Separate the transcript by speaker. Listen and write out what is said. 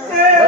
Speaker 1: করছে